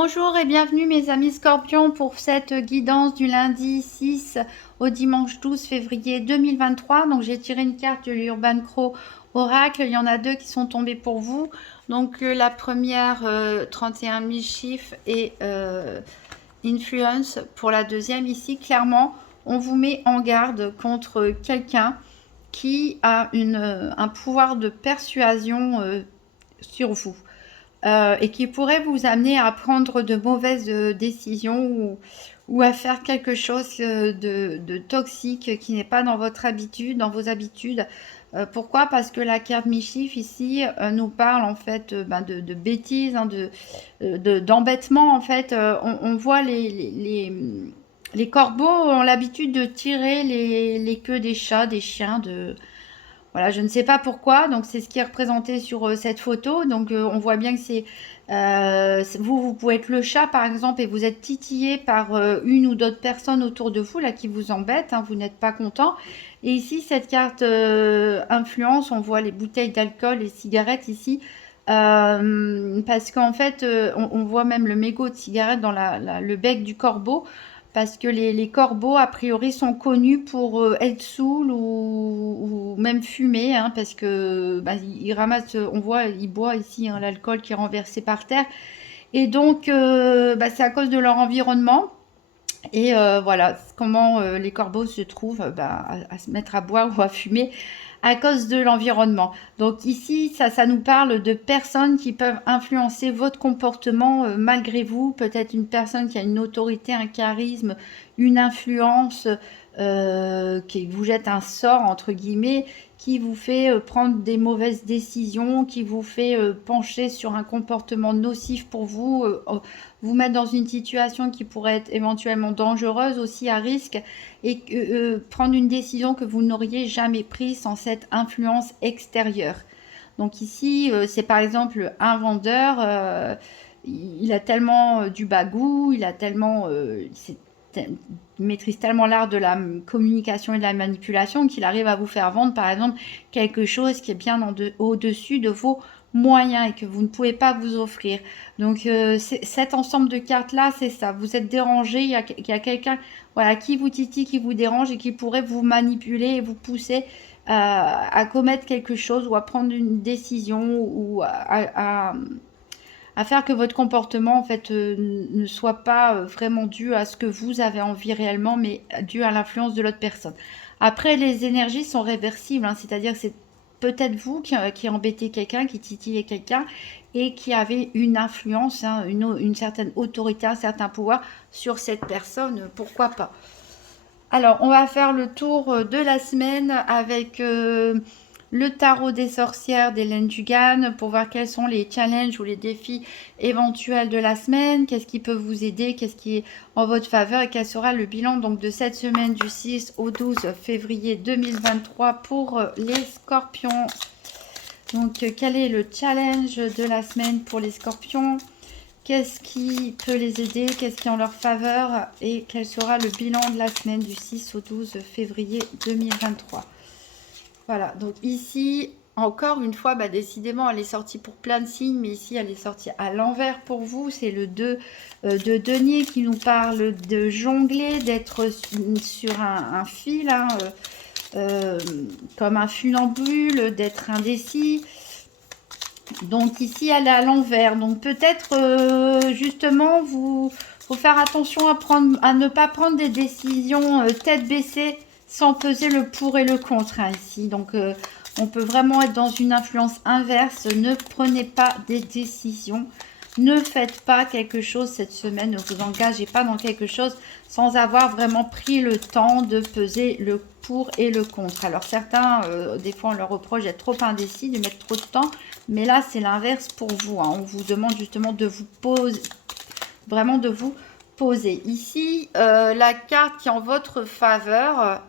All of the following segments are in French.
Bonjour et bienvenue mes amis Scorpions pour cette guidance du lundi 6 au dimanche 12 février 2023. Donc j'ai tiré une carte de l'Urban Crow Oracle, il y en a deux qui sont tombées pour vous. Donc la première 31 000 chiffres et Influence pour la deuxième. Ici clairement on vous met en garde contre quelqu'un qui a un pouvoir de persuasion sur vous. Et qui pourrait vous amener à prendre de mauvaises décisions ou à faire quelque chose de toxique qui n'est pas dans votre habitude, dans vos habitudes. Pourquoi? Parce que la carte mi-chiffre ici nous parle en fait de bêtises, hein, d'embêtement en fait. On voit les corbeaux ont l'habitude de tirer les queues des chats, des chiens, voilà, je ne sais pas pourquoi, donc c'est ce qui est représenté sur cette photo. Donc on voit bien que vous pouvez être le chat par exemple et vous êtes titillé par une ou d'autres personnes autour de vous là qui vous embêtent, hein, vous n'êtes pas content. Et ici cette carte influence, on voit les bouteilles d'alcool, les cigarettes ici. Parce qu'en fait on voit même le mégot de cigarette dans le bec du corbeau. Parce que les corbeaux, a priori, sont connus pour être saouls ou même fumer, hein, parce que ils ramassent, on voit, ils boivent ici hein, l'alcool qui est renversé par terre. Et donc, c'est à cause de leur environnement. Et voilà comment les corbeaux se trouvent à se mettre à boire ou à fumer à cause de l'environnement. Donc ici, ça nous parle de personnes qui peuvent influencer votre comportement malgré vous. Peut-être une personne qui a une autorité, un charisme, une influence, qui vous jette un sort, entre guillemets, qui vous fait prendre des mauvaises décisions, qui vous fait pencher sur un comportement nocif pour vous, vous mettre dans une situation qui pourrait être éventuellement dangereuse, aussi à risque, et prendre une décision que vous n'auriez jamais prise sans cette influence extérieure. Donc ici, c'est par exemple un vendeur, il a tellement du bagou, il a tellement, il maîtrise tellement l'art de la communication et de la manipulation qu'il arrive à vous faire vendre par exemple quelque chose qui est bien au-dessus de vos moyens et que vous ne pouvez pas vous offrir. Donc cet ensemble de cartes là, c'est ça, vous êtes dérangé, il y a quelqu'un voilà, qui vous titille, qui vous dérange et qui pourrait vous manipuler et vous pousser à commettre quelque chose ou à prendre une décision ou à faire que votre comportement en fait ne soit pas vraiment dû à ce que vous avez envie réellement, mais dû à l'influence de l'autre personne. Après, les énergies sont réversibles, hein, c'est-à-dire que c'est peut-être vous qui embêtez quelqu'un, qui titillez quelqu'un et qui avez une influence, hein, une certaine autorité, un certain pouvoir sur cette personne, pourquoi pas. Alors, on va faire le tour de la semaine avec le tarot des sorcières d'Hélène Dugan pour voir quels sont les challenges ou les défis éventuels de la semaine, qu'est-ce qui peut vous aider, qu'est-ce qui est en votre faveur et quel sera le bilan donc de cette semaine du 6 au 12 février 2023 pour les scorpions. Donc, quel est le challenge de la semaine pour les scorpions? Qu'est-ce qui peut les aider? Qu'est-ce qui est en leur faveur? Et quel sera le bilan de la semaine du 6 au 12 février 2023? Voilà, donc ici, encore une fois, décidément, elle est sortie pour plein de signes, mais ici, elle est sortie à l'envers pour vous. C'est le 2 de denier qui nous parle de jongler, d'être sur un fil, hein, comme un funambule, d'être indécis. Donc ici, elle est à l'envers. Donc peut-être justement, faut faire attention à ne pas prendre des décisions tête baissée sans peser le pour et le contre hein, ici. Donc on peut vraiment être dans une influence inverse. Ne prenez pas des décisions. Ne faites pas quelque chose cette semaine. Ne vous engagez pas dans quelque chose sans avoir vraiment pris le temps de peser le pour et le contre. Alors certains, des fois on leur reproche d'être trop indécis, de mettre trop de temps. Mais là, c'est l'inverse pour vous. Hein. On vous demande justement de vous poser, vraiment de vous poser. Ici, la carte qui est en votre faveur,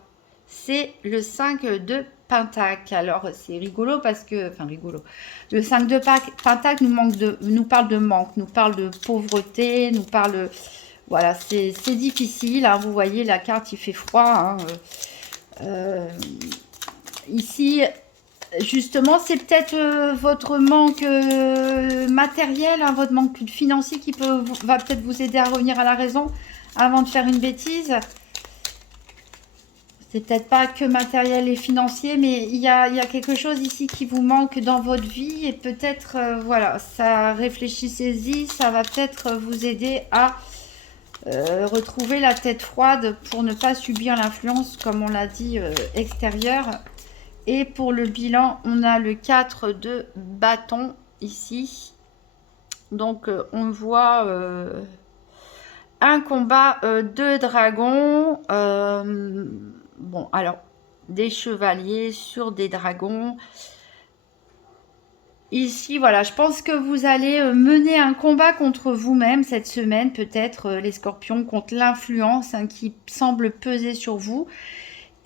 c'est le 5 de Pentacle. Alors, c'est rigolo parce que... Enfin, rigolo. Le 5 de Pentacle nous parle de manque, nous parle de pauvreté, nous parle... Voilà, c'est difficile. Hein. Vous voyez, la carte, il fait froid. Hein. Ici... Justement, c'est peut-être votre manque matériel, hein, votre manque financier qui va peut-être vous aider à revenir à la raison avant de faire une bêtise. C'est peut-être pas que matériel et financier, mais il y a quelque chose ici qui vous manque dans votre vie et peut-être, voilà, ça, réfléchissez-y, ça va peut-être vous aider à retrouver la tête froide pour ne pas subir l'influence, comme on l'a dit, extérieure. Et pour le bilan, on a le 4 de bâton ici. Donc, on voit un combat de dragons. Bon, alors, des chevaliers sur des dragons. Ici, voilà, je pense que vous allez mener un combat contre vous-même cette semaine, peut-être les scorpions, contre l'influence hein, qui semble peser sur vous.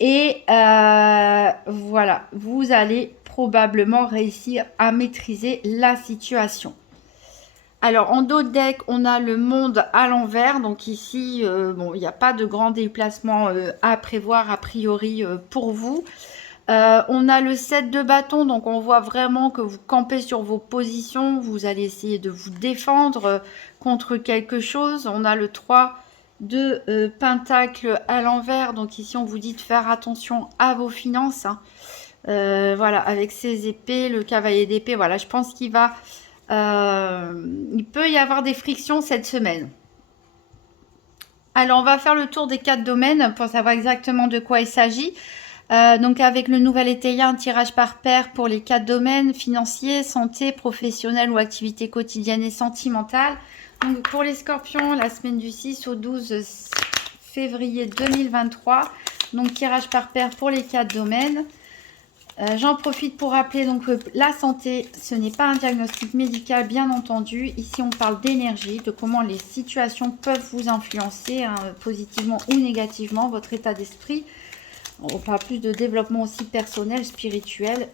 Et voilà, vous allez probablement réussir à maîtriser la situation. Alors, en dos de deck, on a le monde à l'envers. Donc ici, bon, il n'y a pas de grand déplacement à prévoir a priori pour vous. On a le 7 de bâton, donc on voit vraiment que vous campez sur vos positions. Vous allez essayer de vous défendre contre quelque chose. On a le 3 de pentacle à l'envers. Donc ici, on vous dit de faire attention à vos finances. Hein. Voilà, avec ces épées, le cavalier d'épée, voilà, je pense qu'il va... il peut y avoir des frictions cette semaine. Alors, on va faire le tour des 4 domaines pour savoir exactement de quoi il s'agit. Donc, avec le nouvel étayer, un tirage par paire pour les 4 domaines, financiers, santé, professionnel ou activité quotidienne et sentimentale. Donc, pour les scorpions, la semaine du 6 au 12 février 2023. Donc, tirage par paire pour les 4 domaines. J'en profite pour rappeler donc la santé, ce n'est pas un diagnostic médical, bien entendu. Ici, on parle d'énergie, de comment les situations peuvent vous influencer hein, positivement ou négativement, votre état d'esprit. On parle plus de développement aussi personnel, spirituel.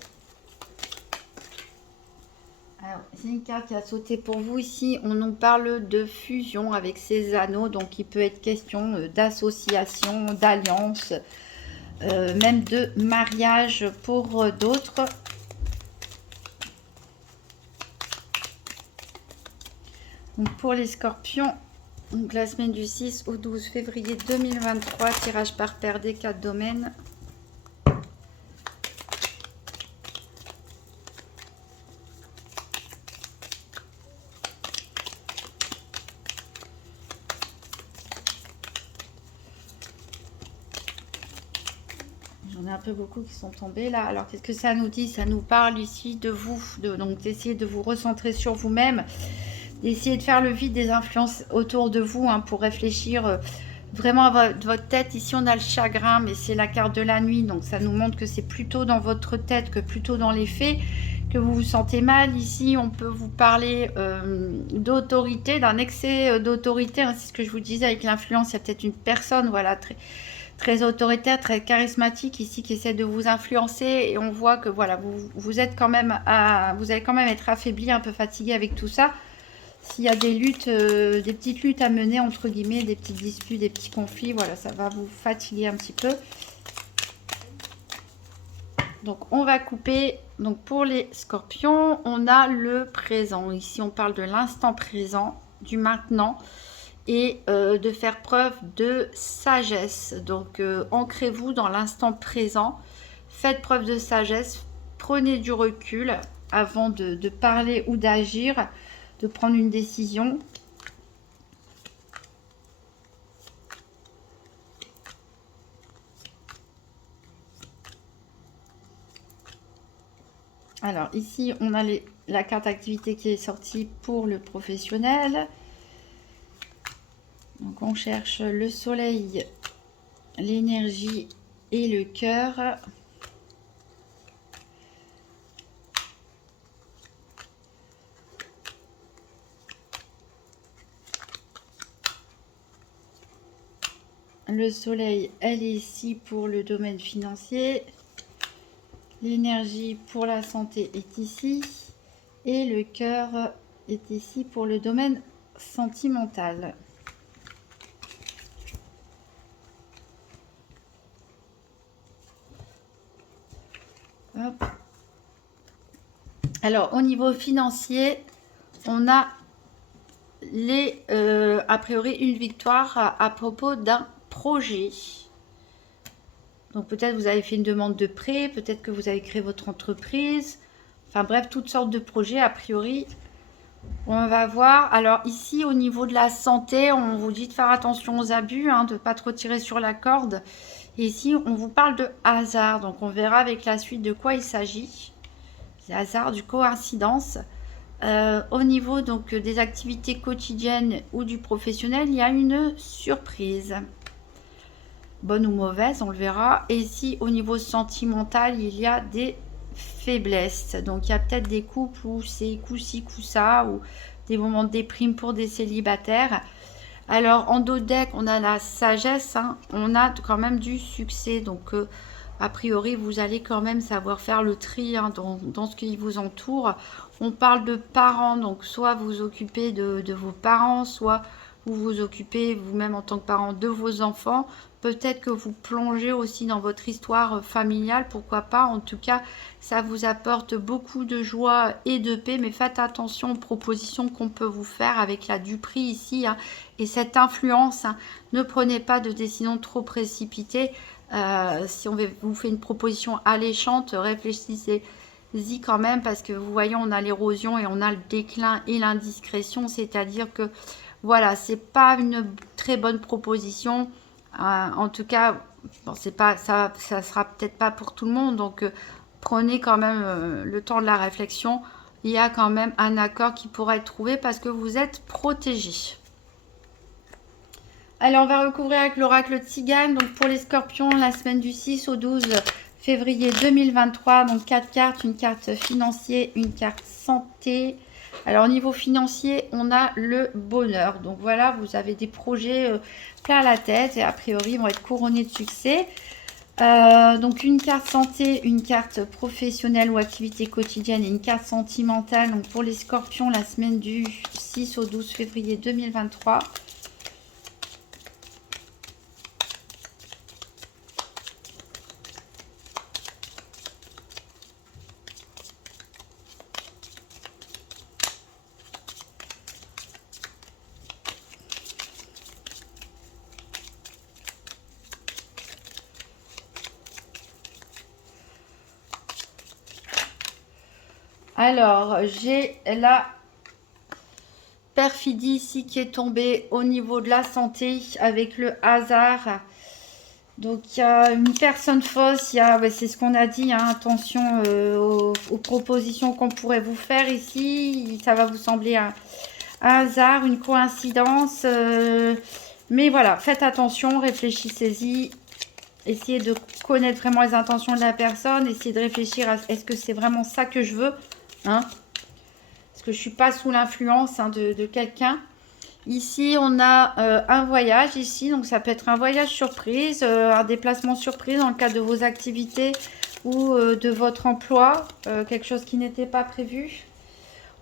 Alors, c'est une carte qui a sauté pour vous ici. On nous parle de fusion avec ces anneaux, donc il peut être question d'association, d'alliance. Même de mariage pour d'autres. Donc pour les scorpions, donc la semaine du 6 au 12 février 2023, tirage par paire des 4 domaines. J'en ai un peu beaucoup qui sont tombés là. Alors qu'est-ce que ça nous dit? Ça nous parle ici de vous, donc d'essayer de vous recentrer sur vous-même, d'essayer de faire le vide des influences autour de vous hein, pour réfléchir vraiment à votre tête. Ici on a le chagrin, mais c'est la carte de la nuit, donc ça nous montre que c'est plutôt dans votre tête que plutôt dans les faits, que vous vous sentez mal. Ici on peut vous parler d'autorité, d'un excès d'autorité, hein, c'est ce que je vous disais avec l'influence. Il y a peut-être une personne voilà très autoritaire, très charismatique ici qui essaie de vous influencer, et on voit que voilà vous êtes quand même vous allez quand même être affaibli, un peu fatigué avec tout ça. S'il y a des luttes, des petites luttes à mener entre guillemets, des petites disputes, des petits conflits, voilà, ça va vous fatiguer un petit peu. Donc on va couper. Donc pour les scorpions, on a le présent. Ici on parle de l'instant présent, du maintenant, et de faire preuve de sagesse. Donc ancrez-vous dans l'instant présent, faites preuve de sagesse, prenez du recul avant de parler ou d'agir, de prendre une décision. Alors ici on a la carte activité qui est sortie pour le professionnel. Donc on cherche le soleil, l'énergie et le cœur. Le soleil, elle est ici pour le domaine financier. L'énergie pour la santé est ici. Et le cœur est ici pour le domaine sentimental. Hop. Alors, au niveau financier, on a a priori une victoire à propos d'un projet. Donc peut-être vous avez fait une demande de prêt, peut-être que vous avez créé votre entreprise. Enfin bref, toutes sortes de projets a priori. On va voir. Alors ici, au niveau de la santé, on vous dit de faire attention aux abus, hein, de ne pas trop tirer sur la corde. Et ici, on vous parle de hasard. Donc on verra avec la suite de quoi il s'agit. Du hasard, du coïncidence. Au niveau donc des activités quotidiennes ou du professionnel, il y a une surprise. Bonne ou mauvaise, on le verra. Et ici, au niveau sentimental, il y a des faiblesses. Donc, il y a peut-être des couples où c'est coup-ci, coup-ça, ou des moments de déprime pour des célibataires. Alors, en dos de deck, on a la sagesse, hein. On a quand même du succès. Donc, a priori, vous allez quand même savoir faire le tri, hein, dans ce qui vous entoure. On parle de parents, donc soit vous vous occupez de vos parents, soit vous vous occupez vous-même en tant que parent de vos enfants. Peut-être que vous plongez aussi dans votre histoire familiale, pourquoi pas. En tout cas, ça vous apporte beaucoup de joie et de paix, mais faites attention aux propositions qu'on peut vous faire avec la duperie ici, hein, et cette influence, hein. Ne prenez pas de décision trop précipitée. Si on vous fait une proposition alléchante, réfléchissez-y quand même, parce que vous voyez, on a l'érosion et on a le déclin et l'indiscrétion, c'est-à-dire que voilà, c'est pas une très bonne proposition. En tout cas, bon, c'est pas ça sera peut-être pas pour tout le monde, donc prenez quand même le temps de la réflexion. Il y a quand même un accord qui pourra être trouvé parce que vous êtes protégé. Alors, on va recouvrir avec l'oracle Tzigane. Donc, pour les scorpions, la semaine du 6 au 12 février 2023. Donc, 4 cartes, une carte financière, une carte santé. Alors, au niveau financier, on a le bonheur. Donc, voilà, vous avez des projets plein la tête et a priori, ils vont être couronnés de succès. Donc, une carte santé, une carte professionnelle ou activité quotidienne et une carte sentimentale. Donc, pour les scorpions, la semaine du 6 au 12 février 2023. Alors, j'ai la perfidie ici qui est tombée au niveau de la santé avec le hasard. Donc, il y a une personne fausse, c'est ce qu'on a dit, hein, attention aux propositions qu'on pourrait vous faire ici. Ça va vous sembler un hasard, une coïncidence. Mais voilà, faites attention, réfléchissez-y. Essayez de connaître vraiment les intentions de la personne. Essayez de réfléchir à est-ce que c'est vraiment ça que je veux, hein? Parce que je ne suis pas sous l'influence, hein, de quelqu'un. Ici, on a un voyage ici. Donc, ça peut être un voyage surprise, un déplacement surprise dans le cadre de vos activités ou de votre emploi. Quelque chose qui n'était pas prévu.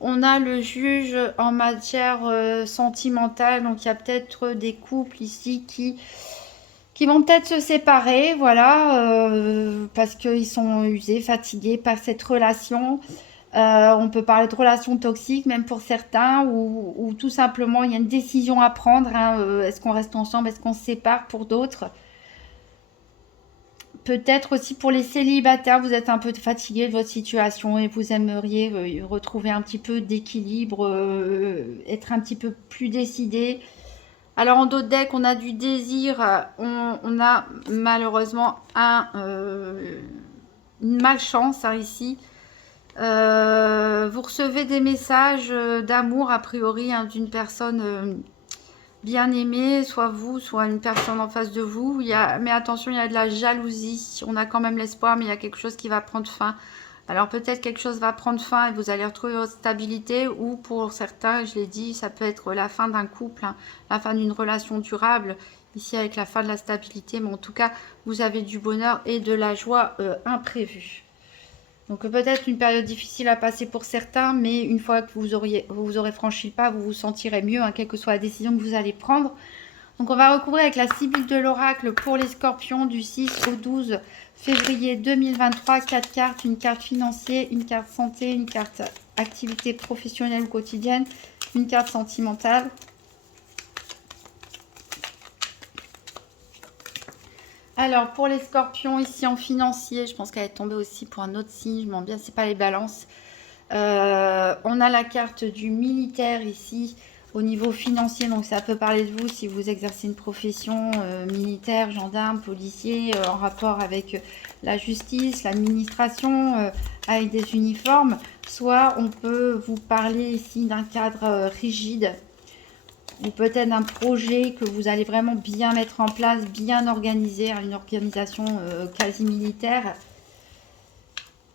On a le juge en matière sentimentale. Donc, il y a peut-être des couples ici qui vont peut-être se séparer, voilà, parce qu'ils sont usés, fatigués par cette relation. On peut parler de relations toxiques, même pour certains, ou tout simplement, il y a une décision à prendre, hein, est-ce qu'on reste ensemble, est-ce qu'on se sépare pour d'autres. Peut-être aussi pour les célibataires, vous êtes un peu fatigué de votre situation et vous aimeriez retrouver un petit peu d'équilibre, être un petit peu plus décidé. Alors en dos de deck, on a du désir, on a malheureusement une malchance, hein, ici. Vous recevez des messages d'amour, a priori, hein, d'une personne bien aimée, soit vous, soit une personne en face de vous. Mais attention, il y a de la jalousie. On a quand même l'espoir, mais il y a quelque chose qui va prendre fin. Alors peut-être quelque chose va prendre fin et vous allez retrouver votre stabilité, ou pour certains, je l'ai dit, ça peut être la fin d'un couple, hein, la fin d'une relation durable, ici avec la fin de la stabilité, mais en tout cas, vous avez du bonheur et de la joie imprévue. Donc peut-être une période difficile à passer pour certains, mais une fois que vous aurez franchi le pas, vous vous sentirez mieux, hein, quelle que soit la décision que vous allez prendre. Donc on va recouvrir avec la Sibylle de l'oracle pour les scorpions du 6 au 12 février 2023. 4 cartes, une carte financière, une carte santé, une carte activité professionnelle ou quotidienne, une carte sentimentale. Alors pour les scorpions ici en financier, je pense qu'elle est tombée aussi pour un autre signe, je m'en bien, c'est pas les balances. On a la carte du militaire ici au niveau financier, donc ça peut parler de vous si vous exercez une profession militaire, gendarme, policier, en rapport avec la justice, l'administration, avec des uniformes. Soit on peut vous parler ici d'un cadre rigide, ou peut-être un projet que vous allez vraiment bien mettre en place, bien organiser, une organisation quasi militaire.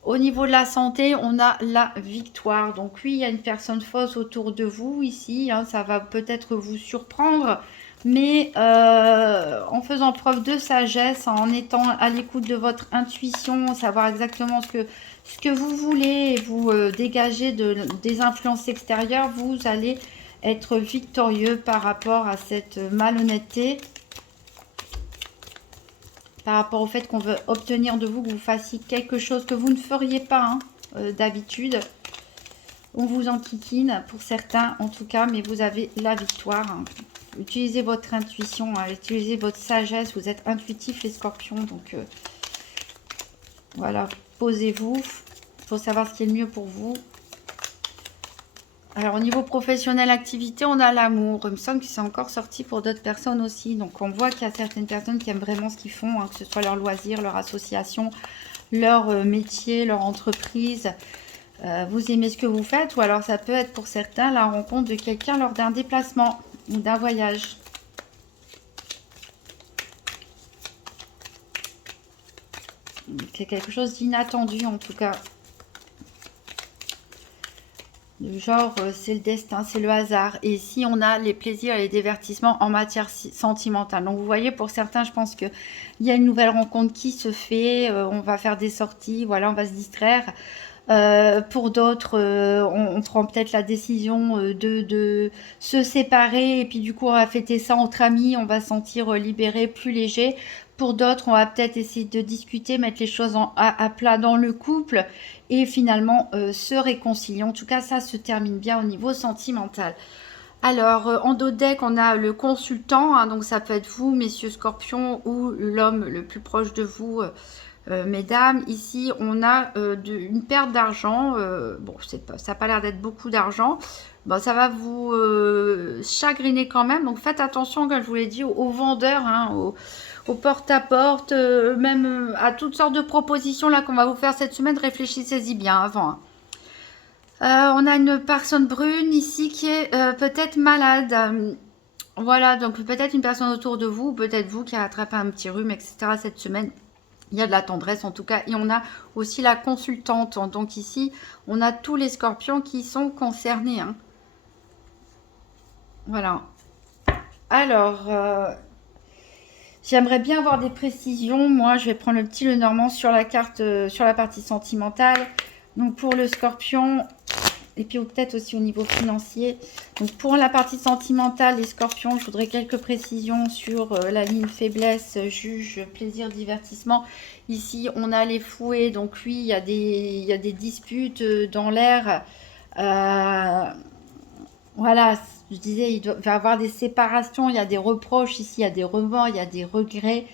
Au niveau de la santé, on a la victoire. Donc oui, il y a une personne fausse autour de vous ici. Hein, ça va peut-être vous surprendre. Mais en faisant preuve de sagesse, en étant à l'écoute de votre intuition, savoir exactement ce que vous voulez et vous dégager des influences extérieures, vous allez être victorieux par rapport à cette malhonnêteté. Par rapport au fait qu'on veut obtenir de vous que vous fassiez quelque chose que vous ne feriez pas d'habitude. On vous enquiquine pour certains en tout cas, mais vous avez la victoire. Hein. Utilisez votre intuition, hein, utilisez votre sagesse, vous êtes intuitifs les scorpions, donc voilà, posez-vous pour savoir ce qui est le mieux pour vous. Alors, au niveau professionnel, activité, on a l'amour. Il me semble que c'est encore sorti pour d'autres personnes aussi. Donc, on voit qu'il y a certaines personnes qui aiment vraiment ce qu'ils font, hein, que ce soit leur loisir, leur association, leur métier, leur entreprise. Vous aimez ce que vous faites, ou alors ça peut être pour certains la rencontre de quelqu'un lors d'un déplacement ou d'un voyage. C'est quelque chose d'inattendu en tout cas. Genre, c'est le destin, c'est le hasard. Et ici, on a les plaisirs et les divertissements en matière sentimentale. Donc, vous voyez, pour certains, je pense qu'il y a une nouvelle rencontre qui se fait. On va faire des sorties, voilà, on va se distraire. Pour d'autres, on prend peut-être la décision de se séparer. Et puis, du coup, on va fêter ça entre amis. On va se sentir libéré, plus léger. Pour d'autres, on va peut-être essayer de discuter, mettre les choses à plat dans le couple et finalement se réconcilier. En tout cas, ça se termine bien au niveau sentimental. Alors, en dos de deck, on a le consultant, hein, donc ça peut être vous, messieurs scorpions, ou l'homme le plus proche de vous, mesdames. Ici, on a une perte d'argent. Bon, ça n'a pas l'air d'être beaucoup d'argent. Bon, ça va vous chagriner quand même. Donc, faites attention, comme je vous l'ai dit, aux vendeurs, hein, au porte-à-porte, même à toutes sortes de propositions là qu'on va vous faire cette semaine. Réfléchissez-y bien avant. Hein. On a une personne brune ici qui est peut-être malade. Voilà, donc peut-être une personne autour de vous, peut-être vous qui a attrapé un petit rhume, etc. cette semaine. Il y a de la tendresse en tout cas. Et on a aussi la consultante. Donc ici, on a tous les scorpions qui sont concernés. Hein. Voilà. Alors, j'aimerais bien avoir des précisions. Moi, je vais prendre le petit Lenormand sur la carte, sur la partie sentimentale. Donc pour le scorpion, et puis peut-être aussi au niveau financier. Donc pour la partie sentimentale, les scorpions, je voudrais quelques précisions sur la ligne faiblesse, juge, plaisir, divertissement. Ici, on a les fouets. Donc oui, il y a des disputes dans l'air. Voilà, je disais, il va y avoir des séparations, il y a des reproches ici, il y a des remords, il y a des regrets.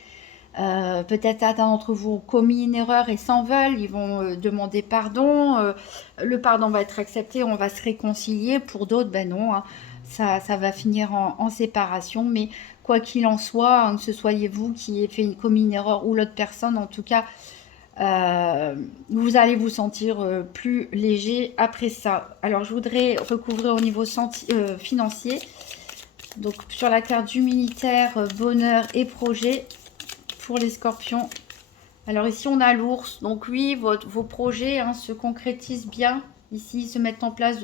Peut-être certains d'entre vous ont commis une erreur et s'en veulent, ils vont demander pardon. Le pardon va être accepté, on va se réconcilier. Pour d'autres, ben non, hein, ça va finir en séparation. Mais quoi qu'il en soit, hein, que ce soyez vous qui ayez commis une erreur ou l'autre personne, en tout cas, vous allez vous sentir plus léger après ça. Alors, je voudrais recouvrir au niveau financier. Donc, sur la carte du militaire, bonheur et projet pour les scorpions. Alors, ici, on a l'ours. Donc, oui, vos projets hein, se concrétisent bien. Ici, ils se mettent en place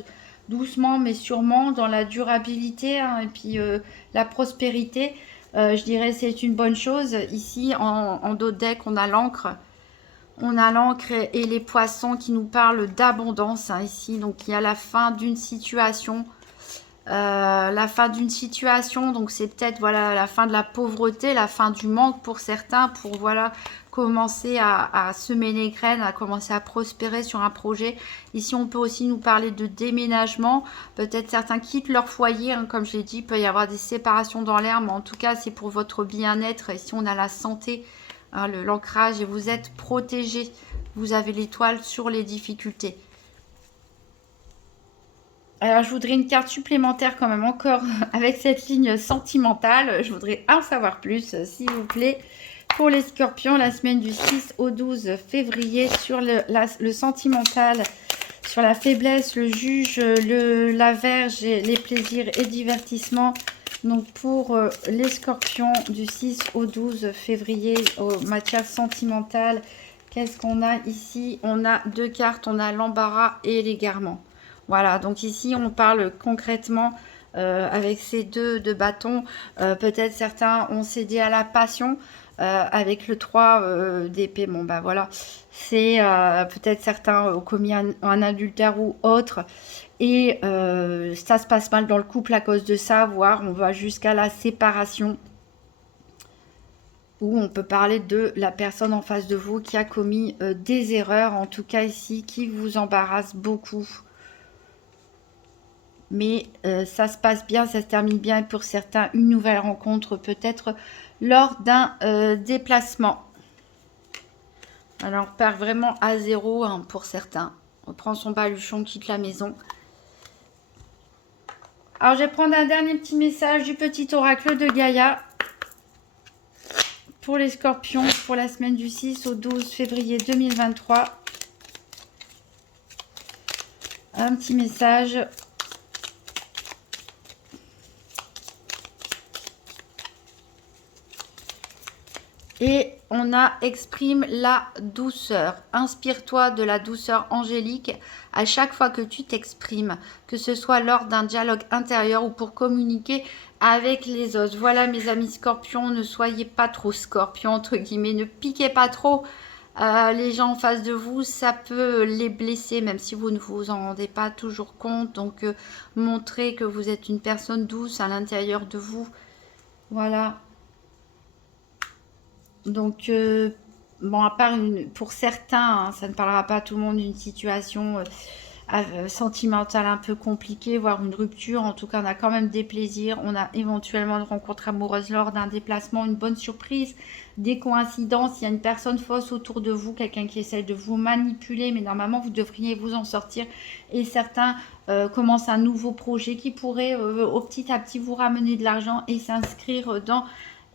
doucement, mais sûrement dans la durabilité hein, et puis la prospérité. Je dirais c'est une bonne chose. Ici, en dos de deck, on a l'encre. On a l'encre et les poissons qui nous parlent d'abondance hein, ici. Donc, il y a la fin d'une situation. la fin d'une situation, donc c'est peut-être voilà la fin de la pauvreté, la fin du manque pour certains, pour voilà commencer à semer les graines, à commencer à prospérer sur un projet. Ici on peut aussi nous parler de déménagement, peut-être certains quittent leur foyer, hein, comme je l'ai dit, il peut y avoir des séparations dans l'air, mais en tout cas c'est pour votre bien-être. Ici on a la santé, hein, l'ancrage, et vous êtes protégé, vous avez l'étoile sur les difficultés. Alors, je voudrais une carte supplémentaire quand même, encore avec cette ligne sentimentale. Je voudrais en savoir plus, s'il vous plaît. Pour les scorpions, la semaine du 6 au 12 février, sur le sentimental, sur la faiblesse, le juge, la verge, et les plaisirs et divertissements. Donc, pour les scorpions, du 6 au 12 février, en matière sentimentale, qu'est-ce qu'on a ici? On a deux cartes, on a l'embarras et l'égarement. Voilà, donc ici on parle concrètement avec ces deux bâtons. Peut-être certains ont cédé à la passion avec le 3 d'épée. Bon bah voilà, c'est peut-être certains ont commis un adultère ou autre. Et ça se passe mal dans le couple à cause de ça, voire on va jusqu'à la séparation. Ou on peut parler de la personne en face de vous qui a commis des erreurs, en tout cas ici, qui vous embarrasse beaucoup. Mais ça se passe bien, ça se termine bien, et pour certains, une nouvelle rencontre peut-être lors d'un déplacement. Alors, on part vraiment à zéro, hein, pour certains. On prend son baluchon, quitte la maison. Alors, je vais prendre un dernier petit message du petit oracle de Gaïa pour les scorpions pour la semaine du 6 au 12 février 2023. Un petit message. Et on a exprime la douceur. Inspire-toi de la douceur angélique à chaque fois que tu t'exprimes, que ce soit lors d'un dialogue intérieur ou pour communiquer avec les autres. Voilà mes amis scorpions, ne soyez pas trop scorpions entre guillemets, ne piquez pas trop les gens en face de vous, ça peut les blesser même si vous ne vous en rendez pas toujours compte. Donc montrez que vous êtes une personne douce à l'intérieur de vous. Voilà. Donc, bon, à part pour certains, hein, ça ne parlera pas à tout le monde d'une situation sentimentale un peu compliquée, voire une rupture. En tout cas, on a quand même des plaisirs. On a éventuellement une rencontre amoureuse lors d'un déplacement, une bonne surprise, des coïncidences. Il y a une personne fausse autour de vous, quelqu'un qui essaie de vous manipuler, mais normalement, vous devriez vous en sortir. Et certains commencent un nouveau projet qui pourrait au petit à petit vous ramener de l'argent et s'inscrire dans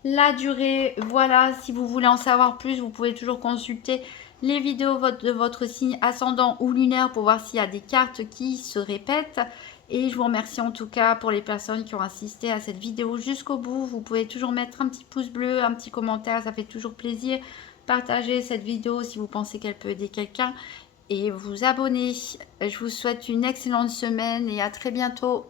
la durée. Voilà, si vous voulez en savoir plus, vous pouvez toujours consulter les vidéos de votre signe ascendant ou lunaire pour voir s'il y a des cartes qui se répètent. Et je vous remercie en tout cas pour les personnes qui ont assisté à cette vidéo jusqu'au bout. Vous pouvez toujours mettre un petit pouce bleu, un petit commentaire, ça fait toujours plaisir. Partagez cette vidéo si vous pensez qu'elle peut aider quelqu'un et vous abonner. Je vous souhaite une excellente semaine et à très bientôt.